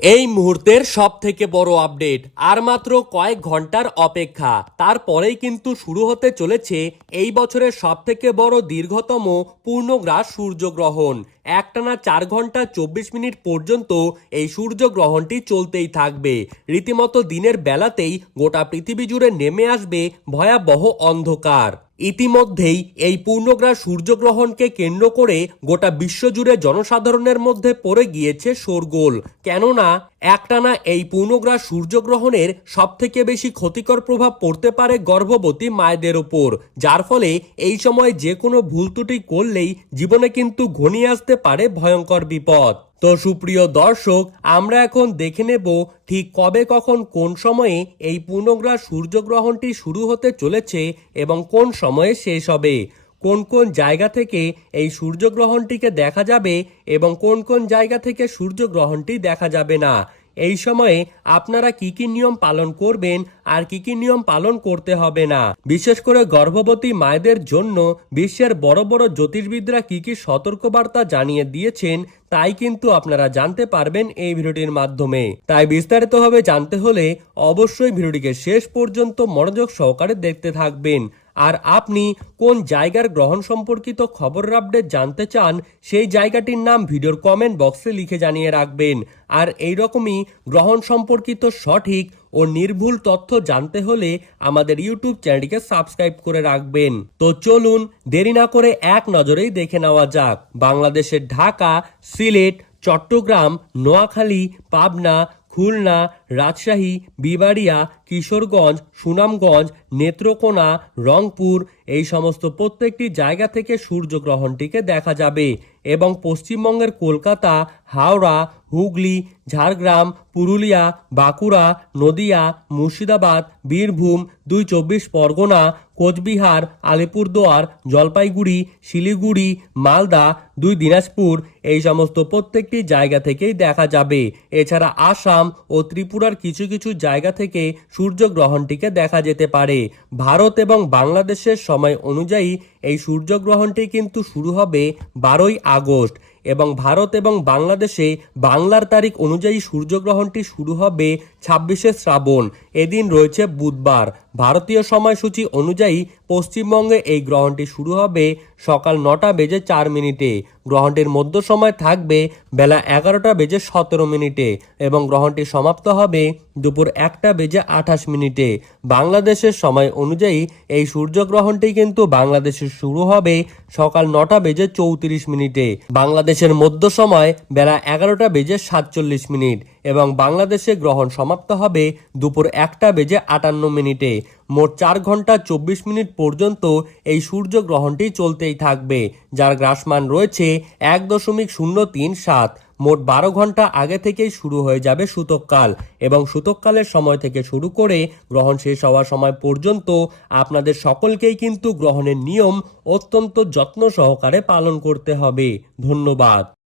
এই মুহূর্তের সব থেকে বড় আপডেট, আর মাত্র কয়েক ঘন্টার অপেক্ষা, তারপরেই কিন্তু শুরু হতে চলেছে এই বছরের সব থেকে বড় দীর্ঘতম পূর্ণগ্রাস সূর্যগ্রহণ। একটানা 4 ঘন্টা 24 মিনিট পর্যন্ত এই সূর্যগ্রহণটি চলতেই থাকবে। রীতিমতো দিনের বেলাতেই গোটা পৃথিবী জুড়ে নেমে আসবে ভয়াবহ অন্ধকার। ইতিমধ্যেই এই পূর্ণগ্রাস সূর্যগ্রহণকে কেন্দ্র করে গোটা বিশ্বজুড়ে জনসাধারণের মধ্যে পড়ে গিয়েছে শোরগোল। কেননা একটানা এই পূর্ণগ্রাস সূর্যগ্রহণের সব থেকে বেশি ক্ষতিকর প্রভাব পড়তে পারে গর্ভবতী মায়েদের ওপর, যার ফলে এই সময় যে কোনো ভুল ত্রুটি করলেই জীবনে কিন্তু ঘনিয়ে আসতে পারে ভয়ঙ্কর বিপদ। তো সুপ্রিয় দর্শক, আমরা এখন দেখে নেব ঠিক কবে, কখন, কোন সময়ে এই পূর্ণগ্রাস সূর্যগ্রহণটি শুরু হতে চলেছে এবং কোন সময়ে শেষ হবে। কোন কোন জায়গা থেকে এই সূর্যগ্রহণটিকে দেখা যাবে এবং কোন কোন জায়গা থেকে সূর্যগ্রহণটি দেখা যাবে না। এই সময়ে আপনারা কি কি নিয়ম পালন করবেন আর কি কি নিয়ম পালন করতে হবে না, বিশেষ করে গর্ভবতী মায়েদের জন্য বিশ্বের বড় বড় জ্যোতির্বিদরা কি কি সতর্কবার্তা জানিয়ে দিয়েছেন, তাই কিন্তু আপনারা জানতে পারবেন এই ভিডিওটির মাধ্যমে। তাই বিস্তারিতভাবে জানতে হলে অবশ্যই ভিডিওটিকে শেষ পর্যন্ত মনোযোগ সহকারে দেখতে থাকবেন। আর আপনি কোন জায়গার গ্রহণ সম্পর্কিত খবরের আপডেট জানতে চান, সেই জায়গাটির নাম ভিডিওর কমেন্ট বক্সে লিখে জানিয়ে রাখবেন। আর এইরকমই গ্রহণ সম্পর্কিত সঠিক ও নির্ভুল তথ্য জানতে হলে আমাদের ইউটিউব চ্যানেলটিকে সাবস্ক্রাইব করে রাখবেন। তো চলুন দেরি না করে এক নজরেই দেখে নেওয়া যাক বাংলাদেশের ঢাকা, সিলেট, চট্টগ্রাম, নোয়াখালী, পাবনা, খুলনা, রাজশাহী, বিবাড়িয়া, কিশোরগঞ্জ, সুনামগঞ্জ, নেত্রকোনা, রংপুর এই সমস্ত প্রত্যেকটি জায়গা থেকে সূর্যগ্রহণটিকে দেখা যাবে এবং পশ্চিমবঙ্গের কলকাতা, হাওড়া, হুগলি, ঝাড়গ্রাম, পুরুলিয়া, বাঁকুড়া, নদিয়া, মুর্শিদাবাদ, বীরভূম, ২ চব্বিশ পরগনা, কোচবিহার, আলিপুরদুয়ার, জলপাইগুড়ি, শিলিগুড়ি, মালদা, ২ দিনাজপুর এই সমস্ত প্রত্যেকটি জায়গা থেকেই দেখা যাবে। এছাড়া আসাম ও ত্রিপুরার কিছু কিছু জায়গা থেকে সূর্যগ্রহণটিকে দেখা যেতে পারে। ভারত এবং বাংলাদেশের সময় অনুযায়ী এই সূর্যগ্রহণটি কিন্তু শুরু হবে ১২ই আগস্ট এবং ভারত এবং বাংলাদেশে বাংলার তারিখ অনুযায়ী সূর্যগ্রহণটি শুরু হবে ২৬শে শ্রাবণ। এদিন রয়েছে বুধবার। ভারতীয় সময়সূচি অনুযায়ী পশ্চিমবঙ্গে এই গ্রহণটি শুরু হবে সকাল ৯টা বেজে ৪ মিনিটে। গ্রহণটির মধ্য সময় থাকবে বেলা ১১টা বেজে ১৭ মিনিটে এবং গ্রহণটি সমাপ্ত হবে দুপুর ১টা বেজে ২৮ মিনিটে। বাংলাদেশের সময় অনুযায়ী এই সূর্যগ্রহণটি কিন্তু বাংলাদেশে শুরু হবে সকাল ৯টা বেজে ৩৪ মিনিটে। বাংলাদেশের মধ্য সময় বেলা ১১টা বেজে ৪৭ মিনিট এবং বাংলাদেশে গ্রহণ সমাপ্ত হবে দুপুর ১টা বেজে ৫৮ মিনিটে। মোট ৪ ঘন্টা ২৪ মিনিট পর্যন্ত এই সূর্যগ্রহণটি চলতেই থাকবে, যার গ্রাসমান রয়েছে ১.০৩৭। মোট ১২ ঘন্টা আগে থেকেই শুরু হয়ে যাবে সূতককাল এবং সূতককালের সময় থেকে শুরু করে গ্রহণ শেষ হওয়ার সময় পর্যন্ত আপনাদের সকলকেই কিন্তু গ্রহণের নিয়ম অত্যন্ত যত্ন সহকারে পালন করতে হবে। ধন্যবাদ।